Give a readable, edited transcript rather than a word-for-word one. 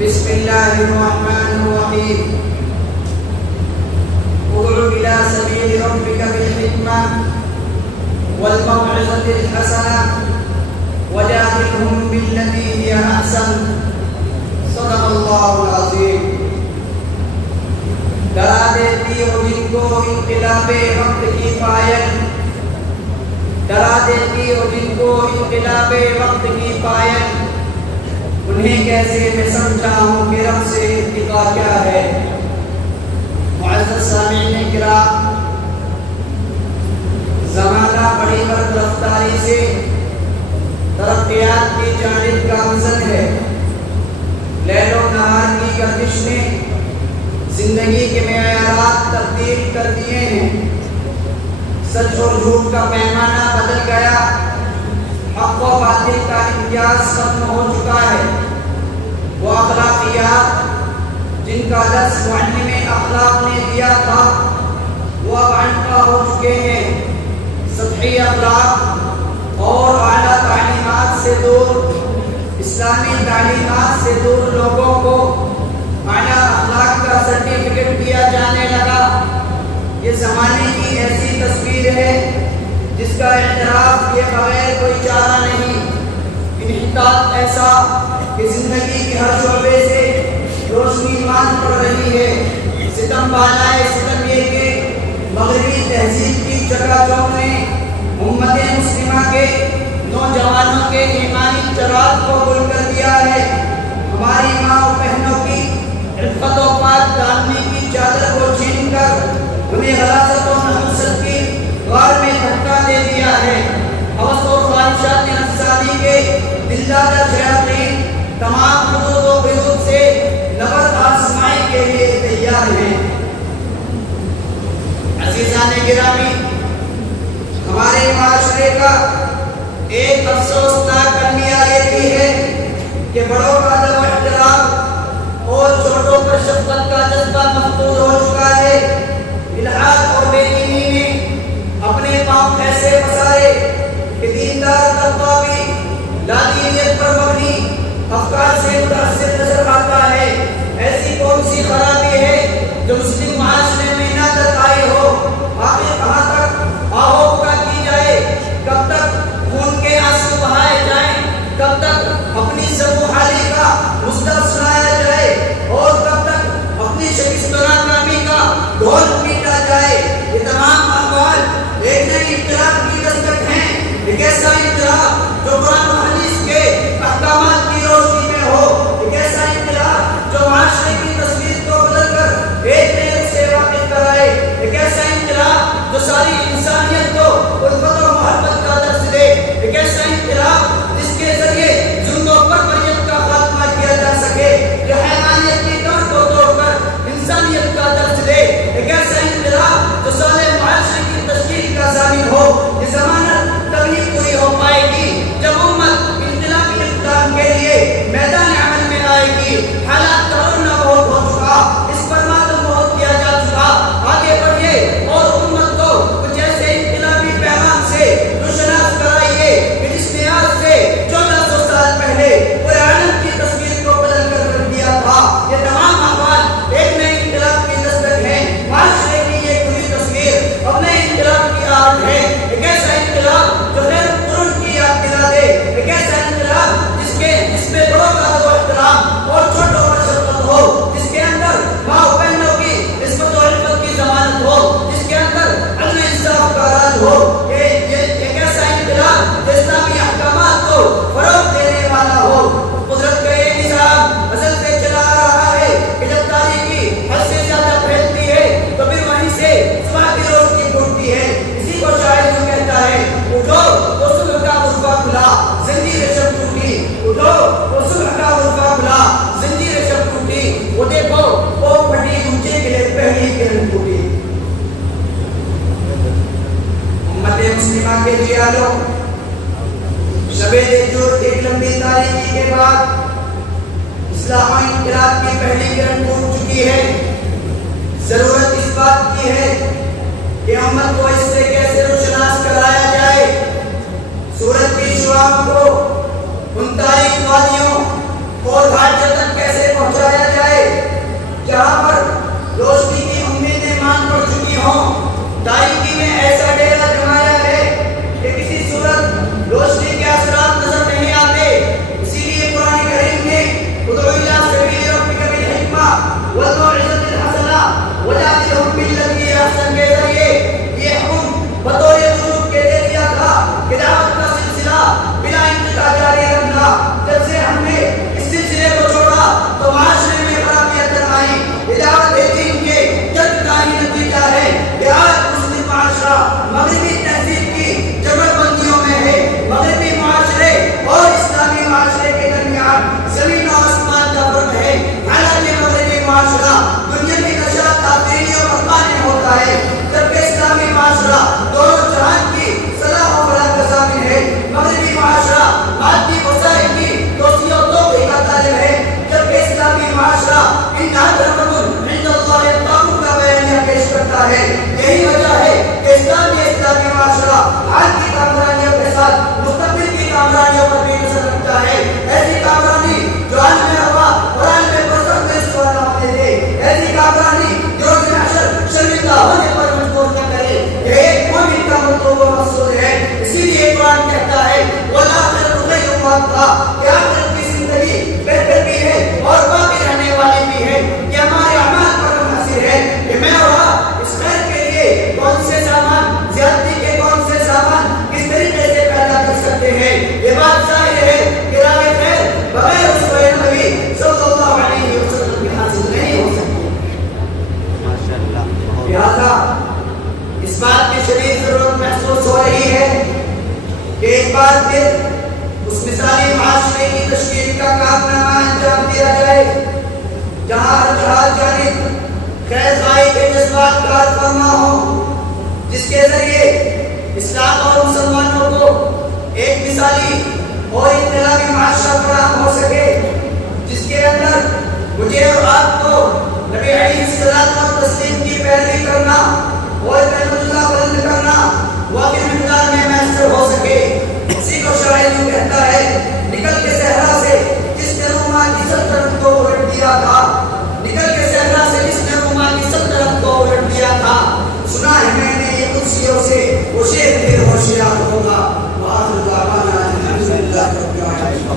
بسم الله الرحمن الرحيم ادع إلى سبيل ربك بالحكمة والموعظة الحسنة وجادلهم بالتي هي أحسن صدق الله العظيم. ڈرا دیتی ہو جن کو انقلاب وقت کی پائل، ڈرا دیتی ہو جن کو انقلاب وقت کی پائل، انہیں کیسے میں سمجھاؤں کہ رب سے ارتقا کیا ہے. معزز سامعین کرام، زمانہ بڑی برق رفتاری سے ترقیات کی جانب گامزن ہے. لیل و نہار کی گردش نے زندگی کے معیارات تبدیل کر دیے ہیں. سچ اور جھوٹ کا پیمانہ بدل گیا، حق و باطل کا امتیاز ختم ہو چکا ہے. وہ اخلاقیات جن کا درس معلم اخلاق نے دیا تھا وہ اب عنقا ہو چکے ہیں. سطحی اخلاق اور اعلیٰ تعلیمات سے دور، اسلامی تعلیمات سے دور لوگوں کو اعلیٰ اخلاق کا سرٹیفکیٹ دیا جانے لگا. یہ زمانے کی ایسی تصویر ہے جس کا اعتراف یہ بغیر کوئی چارہ نہیں. انحطاط ایسا کہ زندگی کے ہر شعبے سے روشنی ماند پڑ رہی ہے. ستم بالائے ستم یہ کہ مغربی تہذیب کی چکا چوند نے امت مسلمہ کے نوجوانوں کے ایمانی چراغ کو گل کر دیا ہے. ہماری ماں و بہنوں کی عفت و پاک دامنی کی چادر کو چھین کر انہیں غلاظت و نحوست کی غار میں دھکا دے دیا ہے. ہوس و خواہشات نفسانی کے دلدادہ شیاطین تمام حدود و قیود سے نبرد آزمائی کے لیے تیار ہیں. عزیزان گرامی، ہمارے معاشرے کا ایک افسوسناک المیہ یہ بھی ہے کہ بڑوں کا ادب و احترام اور چھوٹوں پر شفقت کا جذبہ مفقود ہو چکا ہے. الحاد اور بے دینی نے اپنے پاؤں ایسے پسارے کہ دیندار طبقہ بھی لادینیت پر مبنی افکار سے متاثر نظر آتا ہے. ایسی کون سی خرابی ہے جو مسلم معاشرے میں نہ درآئی ہو؟ آخر کہاں تک آہو کا کی جائے؟ کب تک خون کے آنسو بہائے جائیں؟ کب تک اپنی سبو حالی کا مصدق سنایا جائے؟ اور کب تک اپنی شکست و ناکامی کا ڈھول پیٹا جائے؟ یہ تمام احوال ایک نئی انقلاب کی دستک ہیں. ایک ایسا انقلاب جو قرآن و حدیث کے احکامات کی روشنی میں ہو. ایک ایسا انقلاب جو معاشرے کی تصویر کو بدل کر ایک نئے رخ سے واقف کرائے. ایک ایسا انقلاب جو ساری انسانیت کو الفت و محبت کا درس دے. ایک ایسا انقلاب جس کے ذریعے ظلم و بربریت کا خاتمہ کیا جا سکے، جو حیوانیت کی کمر کو توڑ کر انسانیت کا درس دے. ایک ایسا انقلاب جو صالح معاشرے کی تشکیل کا ضامن ہو. یہ ضمانت تبھی پوری ہو پائے گی جب امت انقلابی اقدام کے لیے میدان عمل میں آئے گی. حالات کرونا بہت ہو چکا، اس پر ماتم بہت کیا جا چکا. آگے بڑھیے اور امت کو کچھ ایسے انقلابی پیغام سے روشناس کرائیے کہ جس نے آج سے 1400 سال پہلے پورے عالم کی تصویر کو بدل کر رکھ دیا تھا. یہ تمام احوال ایک نئے انقلاب کی دستک ہیں. معاشرے کی یہ کھلی تصویر اب نئے انقلاب کی آہٹ ہے. ایک ایسا انقلاب جو غیر قرون کی یاد دلا دے. ایک ایسا انقلاب جس میں بڑوں کا ادب و احترام اور چھوٹوں پر شفقت ہو. جس کے اندر ماں و بہنوں کی عصمت و عفت کی ضمانت ہو. جس کے اندر عدل و انصاف کا راز ہو. یہ ایک ایسا انقلاب جو اسلامی احکامات کو فروغ دینے والا ہو. قدرت کا یہ نظام ازل سے چلا آ رہا ہے کہ جب تاریخی حد سے زیادہ پھیلتی ہے تو پھر وہیں سے صبح کی روشنی پھوٹتی ہے. اسی کو شاعر جو کہتا ہے، اٹھو تو صبح کا غرفہ کھلا زنجیر شب ٹوٹی. اٹھو تو صبح کا غرفہ کھلا زنجیر شب ٹوٹی. وہ دیکھو وہ پھٹی اونچے کے لیے پہلی کرن ٹوٹی. امت مسلمہ کے جیالو، شب جو ایک لمبی تاریخی کے بعد اصلاح و انقلاب کی پہلی کرن ٹوٹ چکی ہے. ضرورت اس بات کی ہے کہ امت کو اس سے کیسے روشناس کرایا جائے. سورج کی شعاع کو ان تاریخ وادیوں اور گھاٹیوں تک کیسے پہنچایا معاشرہ ان عند اللہ القانون کا بیانیہ پیش کرتا ہے. یہی وجہ ہے کہ اسلامی معاشرہ حال کی کامرانیوں کے ساتھ مستقبل کی کامرانیوں پر بھی نظر رکھتا ہے. ایسی کامرانی جو عالم ہوا اور عالم برزخ میں استوار نہ دے, ایسی کامرانی جو روز محشر شرمندہ ہونے پر مجبور نہ کرے. یہ ایک مومن کا مطلوب و مقصود ہے. اسی لیے قرآن کہتا ہے وَالْآخِرَةُ خَيْرٌ وَأَبْقَىٰ, کہ آخرت کی زندگی بہتر بھی ہے اور باقی رہنے والی بھی ہے. یہ ہمارے اعمال پر منحصر ہے کہ میں اور آپ اس خیر کے لیے کون سے سامان, زیادتی کے کون سے سامان کس طریقے سے پیدا کر سکتے ہیں. یہ بات ظاہر ہے کہ راہ خیر بغیر اسوہ نبی صلی اللہ علیہ وسلم کے حاصل نہیں ہو سکتی. لہذا اس بات کی شدید ضرورت محسوس ہو رہی ہے کہ ایک بار پھر اس مثالی معاشرے کی تشکیل کا کارنامہ انجام دیا جائے جہاں ہر جانب خیر خواہی کے جذبات کار فرما ہوں, جس کے ذریعے اسلام اور مسلمانوں کو ایک مثالی اور انقلابی معاشرہ فراہم ہو سکے, جس کے اندر مجھے اور آپ کو نبی علیہ الصلوۃ والتسلیم کی پیروی کرنا اور کلمۃ اللہ بلند کرنا واقعی مقدار میں میسر ہو سکے. اسی کو شاعر یوں کہتا ہے, نکل کے صحرا سے جس نے روما کی سلطنت کو الٹ دیا تھا, نکل کے صحرا سے جس نے روما کی سلطنت کو الٹ دیا تھا, سنا ہے میں نے یہ قدسیوں سے وہ شیر پھر ہوشیار ہوگا. وآخر دعوانا الحمدللہ رب العالمین.